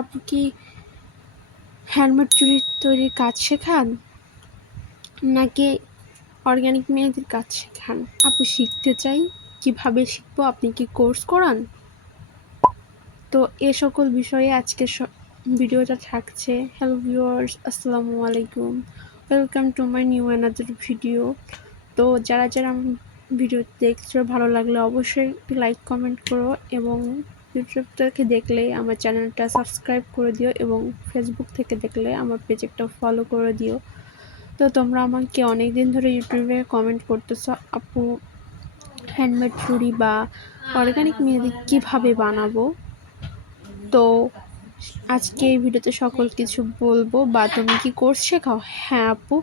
আপু কি হ্যান্ডমেড চুড়ি তৈরির কাজ শেখান নাকি অর্গানিক মেহেদির কাজ শেখান? আপু শিখতে চাই, কিভাবে শিখবো? আপনি কি কোর্স করান? তো এ সকল বিষয়ে আজকে ভিডিওটা থাকছে। হ্যালো ভিউয়ার্স, আসসালামু আলাইকুম, welcome to my new another video. তো যারা আমার ভিডিও দেখছো, ভালো লাগলে অবশ্যই একটু লাইক কমেন্ট করো এবং ইউটিউব থেকে দেখলে আমার চ্যানেলটা সাবস্ক্রাইব করে দিও এবং ফেসবুক থেকে দেখলে আমার পেজটা ফলো করে দিও। তো তোমরা আমাকে অনেক দিন ধরে ইউটিউবে কমেন্ট করতেছো, আপু হ্যান্ডমেড চুড়ি বা অর্গানিক মেহেদি কীভাবে বানাবো। তো আজকে এই ভিডিওতে সকল কিছু বলবো। বা তুমি কি কোর্স শেখাও? হ্যাঁ আপু,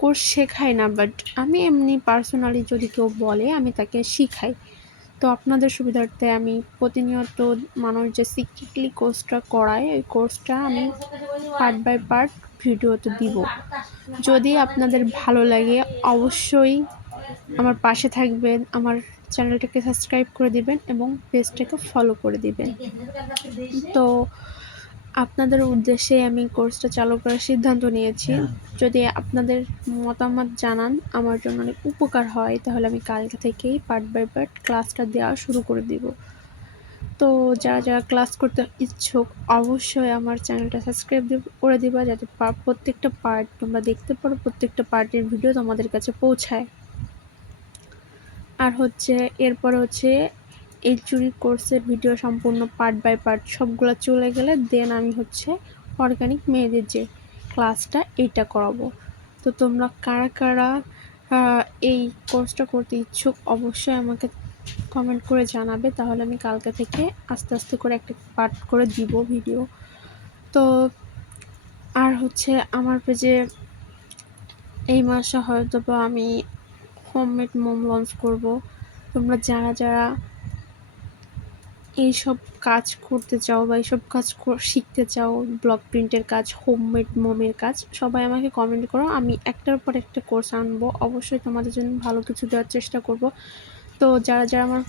কোর্স শেখাই না, বাট আমি এমনি পার্সোনালি যদি কেউ বলে আমি তাকে শিখাই। তো আপনাদের সুবিধার্থে আমি প্রতিনিয়ত মানুষ যে সিক্রেটলি কোর্সটা করায় ওই কোর্সটা আমি পার্ট বাই পার্ট ভিডিওতে দিব। যদি আপনাদের ভালো লাগে অবশ্যই আমার পাশে থাকবেন, আমার চ্যানেলটাকে সাবস্ক্রাইব করে দিবেন এবং পেজটাকে ফলো করে দিবেন। তো আপনাদের উদ্দেশ্যে আমি কোর্সটা চালু করার সিদ্ধান্ত নিয়েছি। যদি আপনাদের মতামত জানান আমার জন্য অনেক উপকার হয়, তাহলে আমি কালকে থেকেই পার্ট বাই পার্ট ক্লাসটা দেওয়া শুরু করে দিব। তো যারা ক্লাস করতে ইচ্ছুক অবশ্যই আমার চ্যানেলটা সাবস্ক্রাইব করে দিবা, যাতে প্রত্যেকটা পার্ট তোমরা দেখতে পারো, প্রত্যেকটা পার্টের ভিডিও তোমাদের কাছে পৌঁছায়। আর এরপরে এই চুরি কোর্সের ভিডিও সম্পূর্ণ পার্ট বাই পার্ট সবগুলো চলে গেলে দেন আমি অর্গানিক মেহেদির যে ক্লাসটা এইটা করাবো। তো তোমরা কারা এই কোর্সটা করতে ইচ্ছুক অবশ্যই আমাকে কমেন্ট করে জানাবে, তাহলে আমি কালকে থেকে আস্তে আস্তে করে একটা পার্ট করে দিব ভিডিও। তো আর আমার পেজে এই মাসে হয়তো বা আমি হোমমেড মোম লঞ্চ করব। তোমরা যারা এইসব কাজ করতে চাও বা এইসব কাজ শিখতে চাও, ব্লক প্রিন্টের কাজ, হোমমেড মোমের কাজ, সবাই আমাকে কমেন্ট করো। আমি একটার পর একটা কোর্স আনবো, অবশ্যই তোমাদের জন্য ভালো কিছু দেওয়ার চেষ্টা করব। তো যারা আমার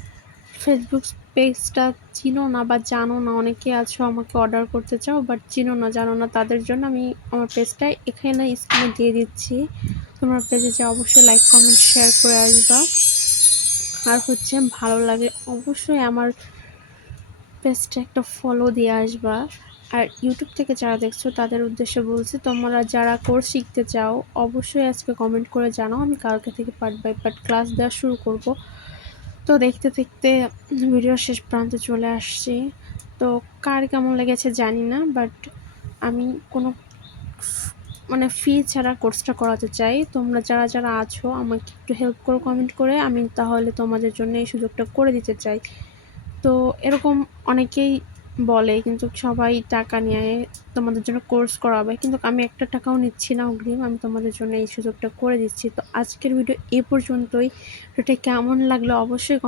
ফেসবুক পেজটা চিনো না বা জানো না, অনেকে আছো আমাকে অর্ডার করতে চাও বাট চিনো না, জানো না, তাদের জন্য আমি আমার পেজটা এখানে স্ক্রিনে দিয়ে দিচ্ছি। তোমার পেজে যে অবশ্যই লাইক কমেন্ট শেয়ার করে আসবা। আর ভালো লাগে অবশ্যই আমার পেজটা একটা ফলো দিয়ে আসবা। আর ইউটিউব থেকে যারা দেখছো তাদের উদ্দেশ্যে বলছি, তোমরা যারা কোর্স শিখতে চাও অবশ্যই আজকে কমেন্ট করে জানাও, আমি কালকে থেকে পার্ট বাই পার্ট ক্লাস দেওয়া শুরু করব। তো দেখতে দেখতে ভিডিও শেষ প্রান্তে চলে আসছি। তো কার কেমন লেগেছে জানি না, বাট আমি কোনো ফি ছাড়া কোর্সটা করাতে চাই। তোমরা যারা আছো আমাকে একটু হেল্প করো কমেন্ট করে, আমি তাহলে তোমাদের জন্য এই সুযোগটা করে দিতে চাই। তো এরকম অনেকেই বলে, কিন্তু সবাই টাকা নিয়ে তোমাদের জন্য কোর্স করাবে, কিন্তু আমি একটা টাকাও নিচ্ছি না অগ্রিম, আমি তোমাদের জন্য এই সুযোগটা করে দিচ্ছি। তো আজকের ভিডিও এ পর্যন্তই। এটা কেমন লাগলো অবশ্যই